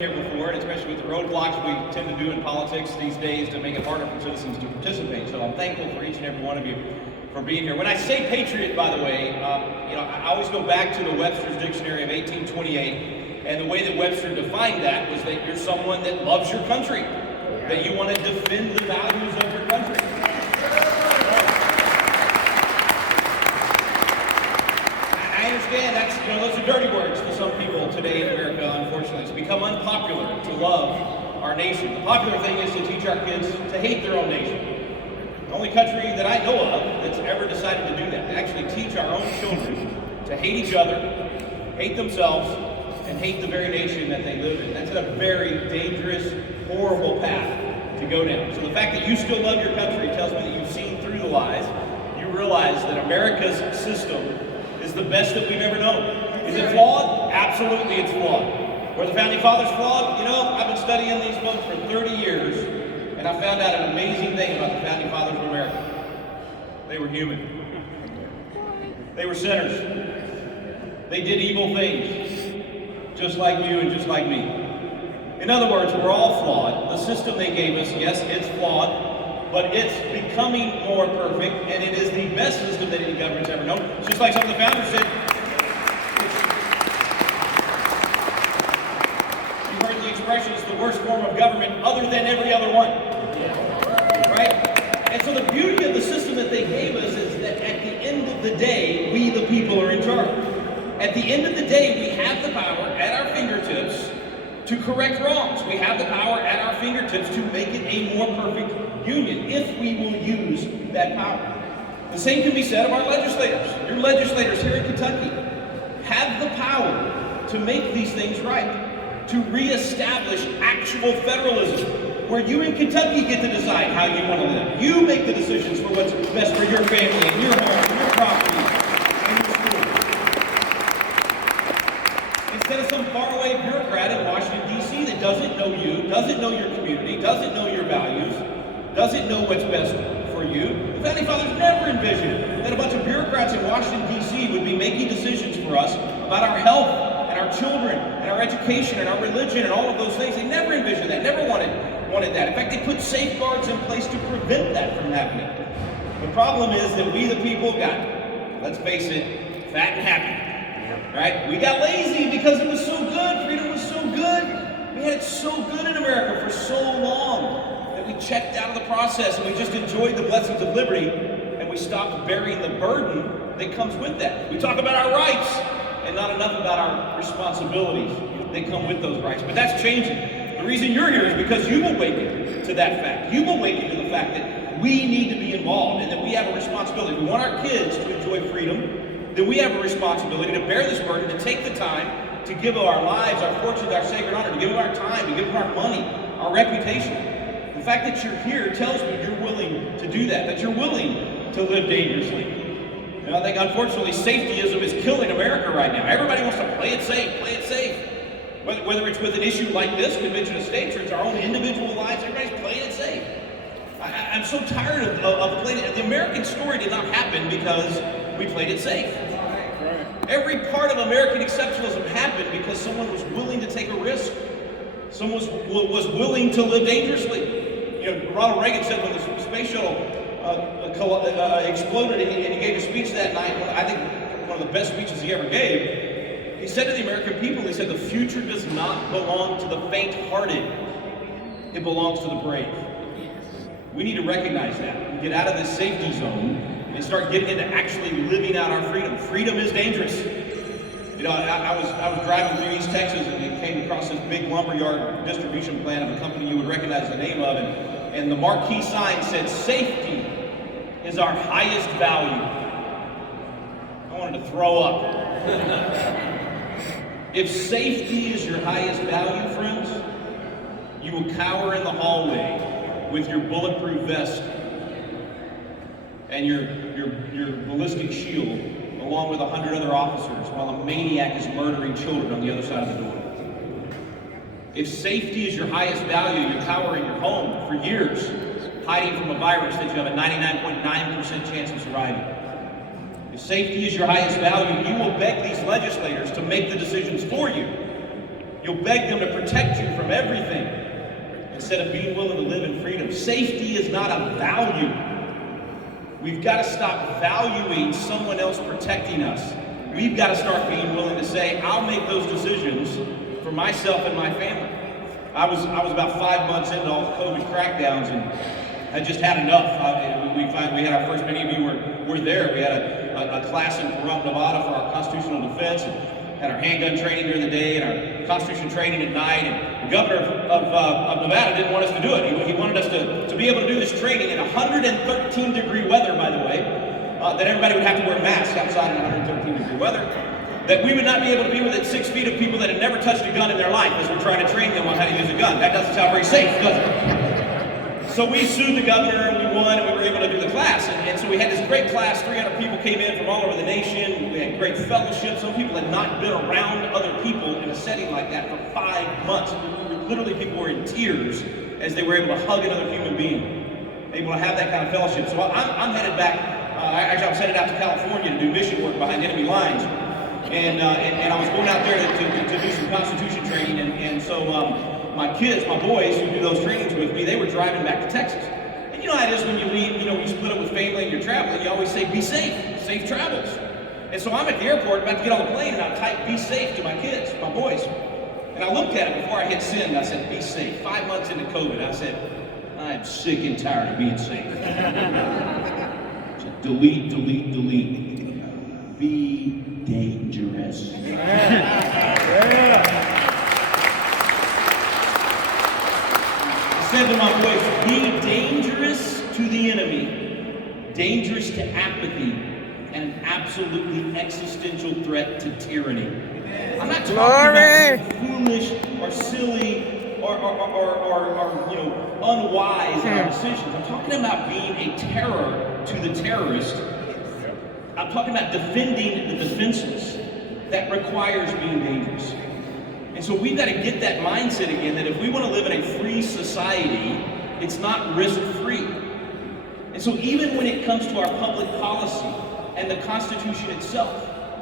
Here before, and especially with the roadblocks we tend to do in politics these days to make it harder for citizens to participate. So I'm thankful for each and every one of you for being here. When I say patriot, by the way, I always go back to the Webster's Dictionary of 1828, and the way that Webster defined that was that you're someone that loves your country, that you want to defend the values of your country. I understand those are dirty words to some people today in America, unfortunately. It's become unpopular to love our nation. The popular thing is to teach our kids to hate their own nation. The only country that I know of that's ever decided to do that, to actually teach our own children to hate each other, hate themselves, and hate the very nation that they live in. That's a very dangerous, horrible path to go down. So the fact that you still love your country tells me that you've seen through the lies. You realize that America's system is the best that we've ever known. Is it flawed? Absolutely it's flawed. Were the Founding Fathers flawed? I've been studying these folks for 30 years, and I found out an amazing thing about the Founding Fathers of America. They were human. They were sinners. They did evil things, just like you and just like me. In other words, we're all flawed. The system they gave us, yes, it's flawed, but it's becoming more perfect, and it is the best system that any government's ever known. Just like some of the founders said, you heard the expression, it's the worst form of government other than every other one. Right? And so the beauty of the system that they gave us is that at the end of the day, we the people are in charge. At the end of the day, we have the power at our fingertips to correct wrongs. We have the power at our fingertips to make it a more perfect union, if we will use that power. The same can be said of our legislators. Your legislators here in Kentucky have the power to make these things right, to reestablish actual federalism, where you in Kentucky get to decide how you want to live. You make the decisions for what's best for your family and your home, your property, and your school. Instead of some faraway bureaucrat in Washington, D.C. that doesn't know you, doesn't know your community, doesn't know your values, doesn't know what's best for you. The Founding Fathers never envisioned that a bunch of bureaucrats in Washington, D.C. would be making decisions for us about our health and our children and our education and our religion and all of those things. They never envisioned that, never wanted that. In fact, they put safeguards in place to prevent that from happening. The problem is that we the people got, let's face it, fat and happy. Right? We got lazy because it was so good. Freedom was so good. We had it so good in America for so long that we checked out of the process and we just enjoyed the blessings of liberty and we stopped bearing the burden that comes with that. We talk about our rights and not enough about our responsibilities that come with those rights. But that's changing. The reason you're here is because you've awakened to that fact. You've awakened to the fact that we need to be involved and that we have a responsibility. We want our kids to enjoy freedom. Then we have a responsibility to bear this burden, to take the time to give our lives, our fortunes, our sacred honor, to give them our time, to give them our money, our reputation. The fact that you're here tells me you're willing to do that you're willing to live dangerously. And I think, unfortunately, safetyism is killing America right now. Everybody wants to play it safe, play it safe. Whether it's with an issue like this, Convention of States, or it's our own individual lives, everybody's playing it safe. I'm so tired of playing it. The American story did not happen because we played it safe. Every part of American exceptionalism happened because someone was willing to take a risk. Someone was willing to live dangerously. Ronald Reagan said when the space shuttle exploded and he gave a speech that night, I think one of the best speeches he ever gave, he said to the American people, he said, the future does not belong to the faint-hearted. It belongs to the brave. We need to recognize that and get out of this safety zone and start getting into actually living out our freedom. Freedom is dangerous. I was driving through East Texas and came across this big lumberyard distribution plant of a company you would recognize the name of, and the marquee sign said, "Safety is our highest value." I wanted to throw up. If safety is your highest value, friends, you will cower in the hallway with your bulletproof vest and your ballistic shield, along with 100 other officers, while a maniac is murdering children on the other side of the door. If safety is your highest value, you cower in your home for years, hiding from a virus that you have a 99.9% chance of surviving. If safety is your highest value, you will beg these legislators to make the decisions for you. You'll beg them to protect you from everything instead of being willing to live in freedom. Safety is not a value. We've got to stop valuing someone else protecting us. We've got to start being willing to say, I'll make those decisions for myself and my family. I was about 5 months into all the COVID crackdowns, and I just had enough. We had our first, many of you were there. We had a class in Pahrump, Nevada for our constitutional defense, and had our handgun training during the day and our constitution training at night. And the governor of Nevada didn't want us to do it. He wanted us to be able to do this training in 113-degree weather, by the way, that everybody would have to wear masks outside in 113-degree weather, that we would not be able to be within 6 feet of people that had never touched a gun in their life as we're trying to train them on how to use a gun. That doesn't sound very safe, does it? So we sued the governor, and we won, and we were able to do the class. And so we had this great class. 300 people came in from all over the nation. We had great fellowship. Some people had not been around other people in a setting like that for 5 months. Literally, people were in tears as they were able to hug another human being, able to have that kind of fellowship. So I'm headed back. Actually, I was headed out to California to do mission work behind enemy lines. And I was going out there to do some Constitution training. And so my kids, my boys who do those trainings with me, they were driving back to Texas. And you know how it is when you leave, when you split up with family and you're traveling, you always say, be safe, safe travels. And so I'm at the airport about to get on the plane, and I typed be safe to my kids, my boys. And I looked at it before I hit send. I said, be safe. 5 months into COVID, I said, I'm sick and tired of being safe. So delete, delete, delete. Be dangerous. I said to my boys, be dangerous to the enemy, dangerous to apathy, and an absolutely existential threat to tyranny. I'm not talking about foolish or silly or unwise in our decisions. I'm talking about being a terror to the terrorist. I'm talking about defending the defenseless. That requires being dangerous. And so we've got to get that mindset again that if we want to live in a free society, it's not risk-free. And so even when it comes to our public policy and the Constitution itself,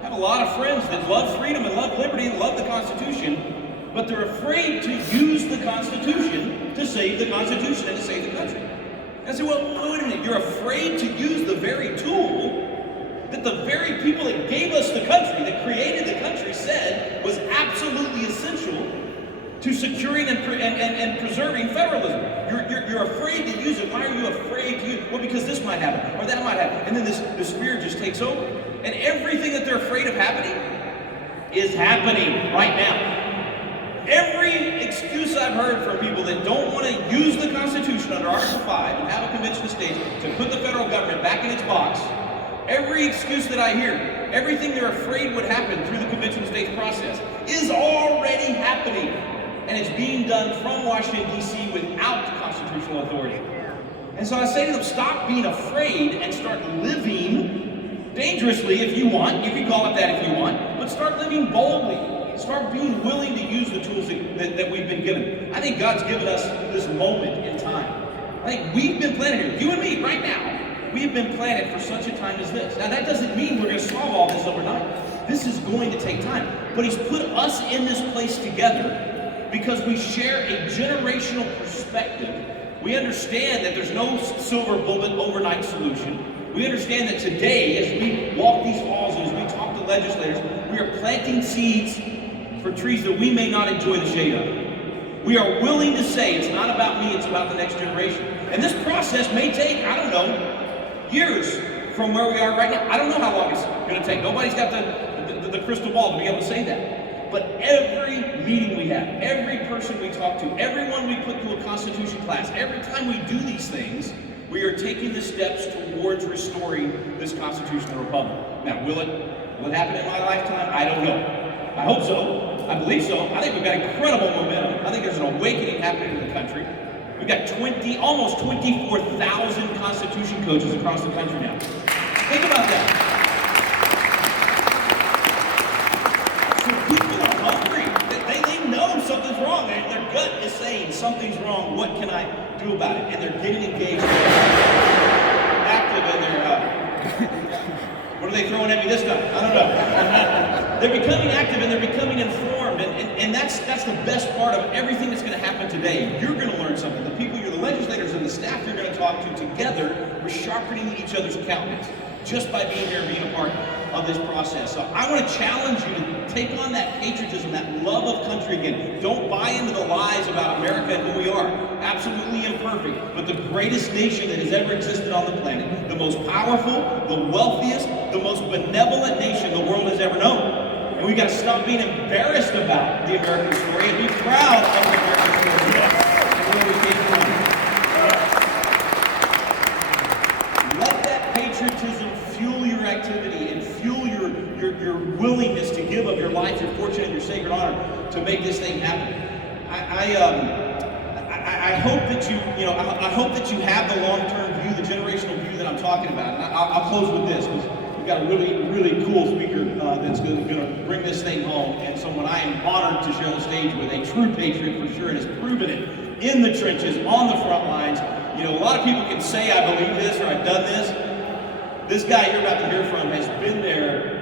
I have a lot of friends that love freedom and love liberty and love the Constitution, but they're afraid to use the Constitution to save the Constitution and to save the country. And I say, well, wait a minute, you're afraid to use the very tool that the very people that gave us the country, that created the country, said was absolutely essential to securing and preserving federalism. You're afraid to use it. Why are you afraid to use it? Well, because this might happen, or that might happen. And then this fear just takes over. And everything that they're afraid of happening is happening right now. Every excuse I've heard from people that don't want to use the Constitution under Article 5 and have a convention of states to put the federal government back in its box, every excuse that I hear, everything they're afraid would happen through the Convention of States process is already happening. And it's being done from Washington, D.C. without constitutional authority. And so I say to them, stop being afraid and start living dangerously if you want. You can call it that if you want. But start living boldly. Start being willing to use the tools that we've been given. I think God's given us this moment in time. I think we've been planted here, you and me, right now. We have been planted for such a time as this. Now that doesn't mean we're going to solve all this overnight. This is going to take time. But He's put us in this place together because we share a generational perspective. We understand that there's no silver bullet overnight solution. We understand that today, as we walk these halls and as we talk to legislators, we are planting seeds for trees that we may not enjoy the shade of. We are willing to say it's not about me, it's about the next generation. And this process may take, I don't know, years from where we are right now. I don't know how long it's going to take. Nobody's got the crystal ball to be able to say that. But every meeting we have, every person we talk to, everyone we put through a Constitution class, every time we do these things, we are taking the steps towards restoring this constitutional republic. Now, will it happen in my lifetime? I don't know. I hope so. I believe so. I think we've got incredible momentum. I think there's an awakening happening in the country. We've got almost 24,000 Constitution coaches across the country now. Think about that. So people are hungry. They know something's wrong. Their gut is saying something's wrong. What can I do about it? And they're getting engaged. They're active in their, what are they throwing at me this time? I don't know. They're becoming active and they're becoming informed And that's the best part of everything that's going to happen today. You're going to learn something. The people, the legislators and the staff you're going to talk to together, we're sharpening each other's countenance just by being here and being a part of this process. So I want to challenge you to take on that patriotism, that love of country again. Don't buy into the lies about America and who we are. Absolutely imperfect, but the greatest nation that has ever existed on the planet, the most powerful, the wealthiest, the most benevolent nation the world has ever known. And we've got to stop being embarrassed about the American story and be proud of the American story and where we came from. Let that patriotism fuel your activity and fuel your willingness to give of your life, your fortune, and your sacred honor to make this thing happen. I hope that I hope that you have the long-term view, the generational view that I'm talking about. And I'll close with this, because we've got a really cool speaker that's going to bring this thing home, and someone I am honored to share the stage with, a true patriot for sure, and has proven it in the trenches, on the front lines. A lot of people can say I believe this or I've done this. This guy you're about to hear from has been there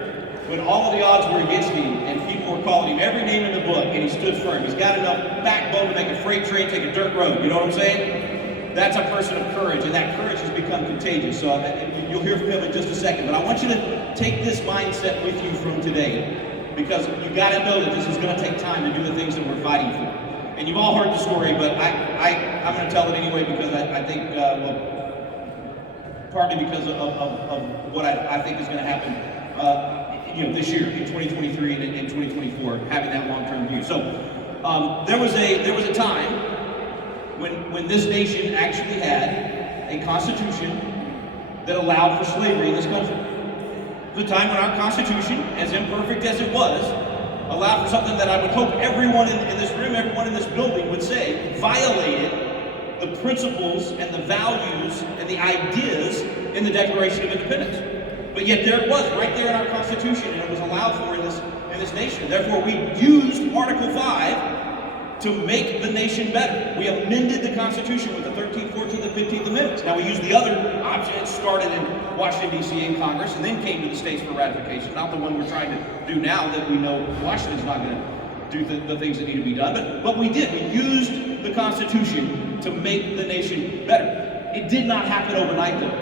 when all of the odds were against him and people were calling him every name in the book, and he stood firm. He's got enough backbone to make a freight train take a dirt road. You know what I'm saying? That's a person of courage, and that courage has become contagious. So you'll hear from him in just a second. But I want you to take this mindset with you from today, because you got to know that this is going to take time to do the things that we're fighting for. And you've all heard the story, but I'm going to tell it anyway, because I think, partly because of what I think is going to happen this year in 2023 and in 2024, having that long-term view. So there was a time when this nation actually had a constitution that allowed for slavery in this country. It was a time when our Constitution, as imperfect as it was, allowed for something that I would hope everyone in this room, everyone in this building would say violated the principles and the values and the ideas in the Declaration of Independence. But yet there it was, right there in our Constitution, and it was allowed for in this nation. Therefore, we used Article 5 to make the nation better. We amended the Constitution with the 13th, 14th, and 15th Amendments. Now, we used the other option. It started in Washington, D.C. in Congress, and then came to the states for ratification. Not the one we're trying to do now, that we know Washington's not going to do the things that need to be done. But we did. We used the Constitution to make the nation better. It did not happen overnight, though.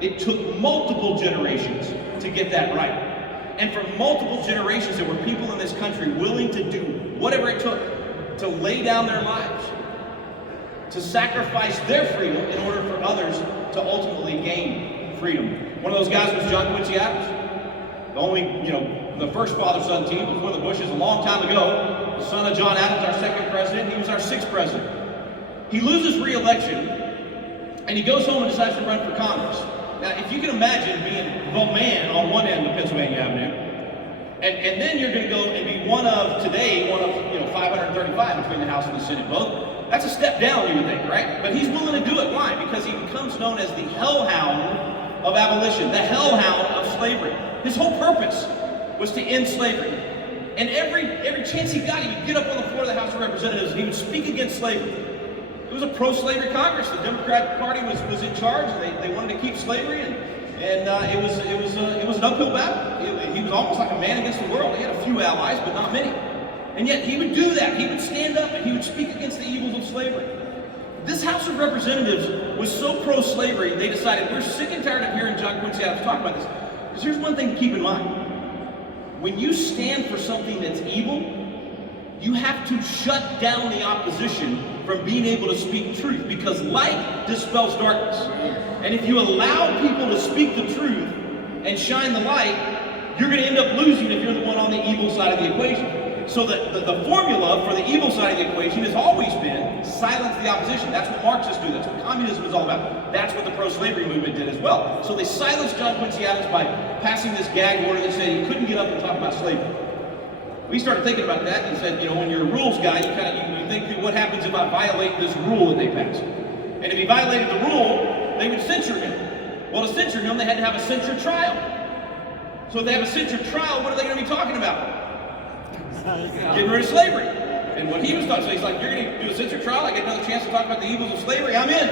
It took multiple generations to get that right. And for multiple generations, there were people in this country willing to do whatever it took to lay down their lives, to sacrifice their freedom in order for others to ultimately gain freedom. One of those guys was John Quincy Adams. The first father-son team before the Bushes a long time ago. The son of John Adams, our second president. He was our sixth president. He loses re-election, and he goes home and decides to run for Congress. Now, if you can imagine being the man on one end of Pennsylvania Avenue, and then you're going to go and be one of 535 between the House and the Senate both. That's a step down, you would think, right? But he's willing to do it. Why? Because he becomes known as the hellhound of abolition, the hellhound of slavery. His whole purpose was to end slavery. And every chance he got, he would get up on the floor of the House of Representatives and he would speak against slavery. It was a pro-slavery Congress. The Democratic Party was in charge. They wanted to keep slavery, and it was an uphill battle. He was almost like a man against the world. He had a few allies, but not many. And yet he would do that. He would stand up and he would speak against the evils of slavery. This House of Representatives was so pro-slavery, they decided, we're sick and tired of hearing John Quincy Adams talk about this. Because here's one thing to keep in mind. When you stand for something that's evil, you have to shut down the opposition from being able to speak truth, because light dispels darkness. And if you allow people to speak the truth and shine the light, you're going to end up losing if you're the one on the evil side of the equation. So the formula for the evil side of the equation has always been silence the opposition. That's what Marxists do. That's what communism is all about. That's what the pro-slavery movement did as well. So they silenced John Quincy Adams by passing this gag order that said he couldn't get up and talk about slavery. We started thinking about that and said, when you're a rules guy, you think, what happens if I violate this rule that they passed? And if he violated the rule, they would censure him. Well, to censure him, they had to have a censure trial. So if they have a censure trial, what are they going to be talking about? Getting rid of slavery. And what he was talking, so he's like, you're going to do a censure trial? I get another chance to talk about the evils of slavery? I'm in.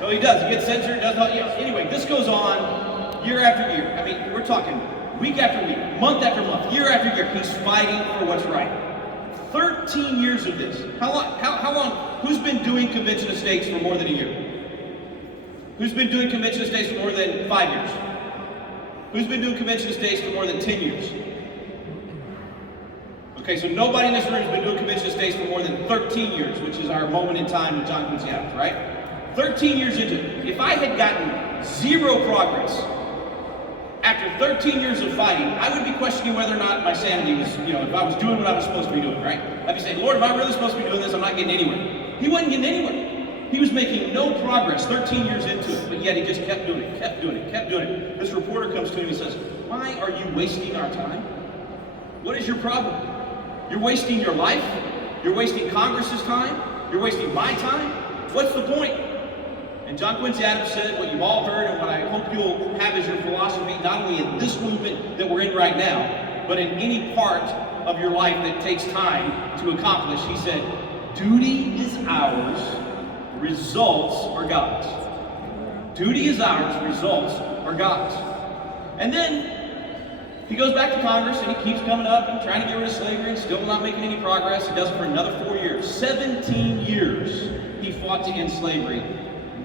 So he does. He gets censored. Anyway, this goes on year after year. I mean, we're talking week after week, month after month, year after year, he's fighting for what's right. 13 years of this. How long? Who's been doing convention of states for more than a year? Who's been doing convention of states for more than 5 years? Who's been doing convention of states for more than 10 years? Okay, so nobody in this room has been doing convention of states for more than 13 years, which is our moment in time with John Quincy Adams, right? 13 years into it. If I had gotten zero progress after 13 years of fighting, I would be questioning whether or not my sanity was, if I was doing what I was supposed to be doing, right? I'd be saying, Lord, am I really supposed to be doing this? I'm not getting anywhere. He wasn't getting anywhere. He was making no progress 13 years into it, but yet he just kept doing it, kept doing it, kept doing it. This reporter comes to him and says, why are you wasting our time? What is your problem? You're wasting your life? You're wasting Congress's time? You're wasting my time? What's the point? And John Quincy Adams said what you've all heard and what I hope you'll have as your philosophy, not only in this movement that we're in right now, but in any part of your life that takes time to accomplish. He said, duty is ours, results are God's. Duty is ours, results are God's. And then he goes back to Congress and he keeps coming up and trying to get rid of slavery and still not making any progress. He does it for another 4 years. 17 years he fought to end slavery.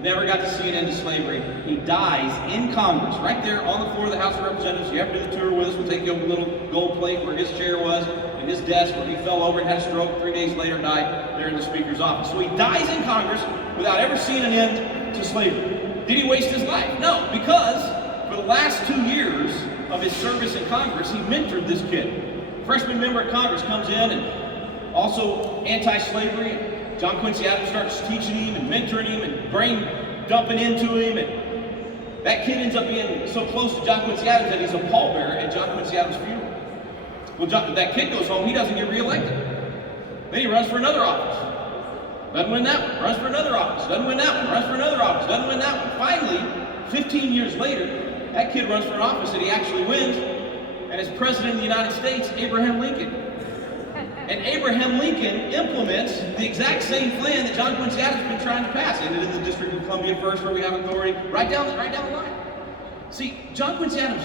Never got to see an end to slavery. He dies in Congress, right there on the floor of the House of Representatives. You have to do the tour with us. We'll take you over a little gold plate where his chair was and his desk where he fell over and had a stroke. 3 days later died there in the Speaker's office. So he dies in Congress without ever seeing an end to slavery. Did he waste his life? No, because for the last 2 years of his service in Congress, he mentored this kid. Freshman member of Congress comes in and also anti-slavery. John Quincy Adams starts teaching him and mentoring him and brain dumping into him. And that kid ends up being so close to John Quincy Adams that he's a pallbearer at John Quincy Adams' funeral. Well, that kid goes home, he doesn't get reelected. Then he runs for another office. Doesn't win that one. Runs for another office. Doesn't win that one. Runs for another office. Doesn't win that one. Finally, 15 years later, that kid runs for an office that he actually wins, and it's President of the United States, Abraham Lincoln. And Abraham Lincoln implements the exact same plan that John Quincy Adams has been trying to pass. Ended in the District of Columbia first, where we have authority, right down the line. See, John Quincy Adams,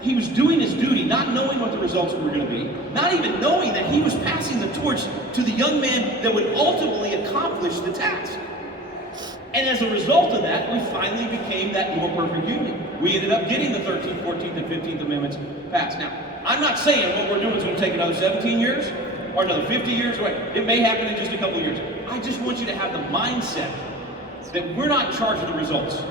he was doing his duty, not knowing what the results were going to be, not even knowing that he was passing the torch to the young man that would ultimately accomplish the task. And as a result of that, we finally became that more perfect union. We ended up getting the 13th, 14th, and 15th Amendments passed. Now, I'm not saying what we're doing is going to take another 17 years or another 50 years. It may happen in just a couple of years. I just want you to have the mindset that we're not in charge of the results.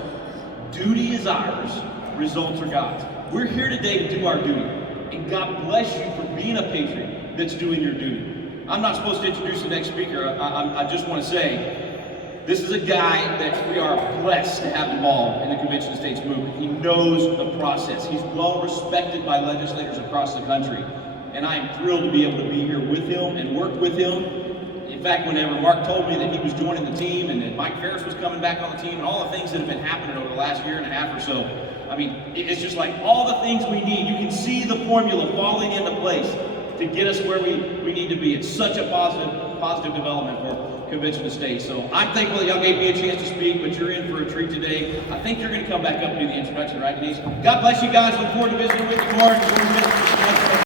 Duty is ours, results are God's. We're here today to do our duty. And God bless you for being a patriot that's doing your duty. I'm not supposed to introduce the next speaker. I just want to say, this is a guy that we are blessed to have involved in the Convention of States movement. He knows the process. He's well respected by legislators across the country. And I am thrilled to be able to be here with him and work with him. In fact, whenever Mark told me that he was joining the team and that Mike Ferris was coming back on the team and all the things that have been happening over the last year and a half or so, I mean, it's just like all the things we need. You can see the formula falling into place to get us where we need to be. It's such a positive development for Convention of States. So I'm thankful that y'all gave me a chance to speak, but you're in for a treat today. I think you're going to come back up and do the introduction, right, Denise? God bless you guys. Look forward to visiting with you more.